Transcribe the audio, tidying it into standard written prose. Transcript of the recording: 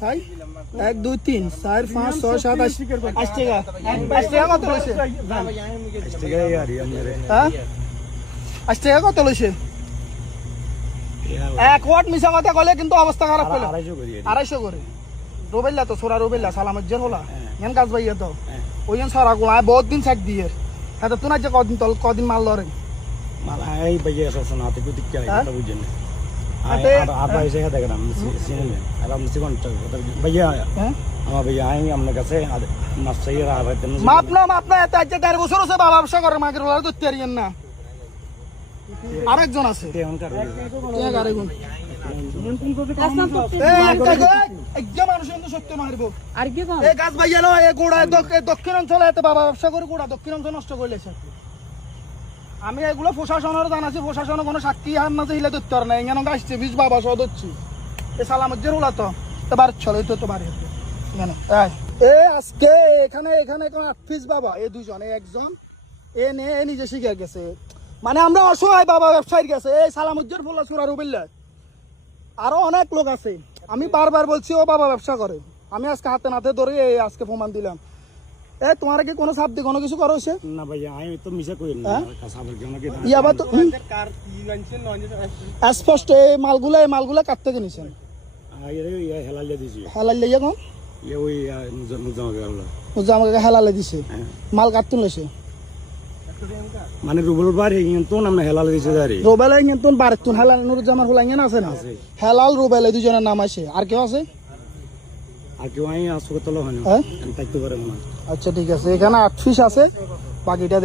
সাই 1 2 3 4 5 6 7 8 টাকা 8 টাকা কত লইছে হ্যাঁ 8 টাকা কত লইছে এক ওয়াট মিছা কথা কইলে কিন্তু অবস্থা খারাপ কইলে 250 করে রোবেল্লা তো সোরা রোবেল্লা সালামত জের হলা ইয়ান কাজ ভাইয়া তো ওইন সারা গুলা বহুত দিন সাইড দিয়ে হাতে তো না যে কদিন মাল লরে মাল এই ভাইয়া শোনাতে কো দিক কথা বুঝেন আর ভাই সে কথা করাম সিনে আর আমি সিগন ভাইয়া আমার ভাইয়া আই আমনে কাছে মাছাইরা আবাতে মাপ না এত আজ 4 বছর হইছে বাবা ব্যবসা করে মাগের হলা তো তেরিয়েন না আরেকজন আছে কেমন করে কে গারে গুণ একদম মানুষ কিন্তু সত্য মারবো আর কি কোন এই গাছ ভাইয়া না এই গোড়া দক্ষিণ অঞ্চলে এত বাবা ব্যবসা করে গোড়া দক্ষিণ অঞ্চল নষ্ট করলেছে আমি এগুলো প্রশাসনের জানাচ্ছি প্রশাসনের কোনো সাক্ষী হার মাঝে হিলে ধরতে পারে না এখানে আসছে বিশ বাবা সহ ধরছি এ সালামজ্জের হলা তো বার চলে তো বাড়ি এ আজকে এখানে কোন 8 পিস বাবা এই দুজন একজন এ নে নিজে শিখে গেছে মানে আমরা অসহায় বাবা ব্যবসায়ীর গেছে এই সালামজ্জের ফুলা সুরা রুবিল্লা আরো অনেক লোক আছে আমি বারবার বলছি ও বাবা ব্যবসা করে আমি আজকে হাতে নাতে ধরে আজকে প্রমাণ দিলাম এ তোমার কি কোনো সাপ দিয়ে কোনো কিছু করা হয়েছে না ভাইয়া আমি তো মিছা কই না কাসাবল কেন কি ইয়াবা তো কার কি জানছেন স্পষ্ট এই মালগুলা কাট থেকে নিছেন হেলালে দিছি হেলালে ইয়া কোন এ ওই মুজামাকে হেলালে দিছে মাল কাটতে লইছে মানে রুবেল বার তো নাম হেলালে দিছে দাঁড়ি রুবেল কিন্তু বারতুন হেলাল নুরুজ্জামান হুলাইন আছে না হেলাল রুবেল এই দুজনের নাম আছে আর কেউ আছে আর কেউ আই আসো তো হয় না আমি তাইতে পারে না আচ্ছা ঠিক আছে এখানে 8 পিস আছে বাকিটা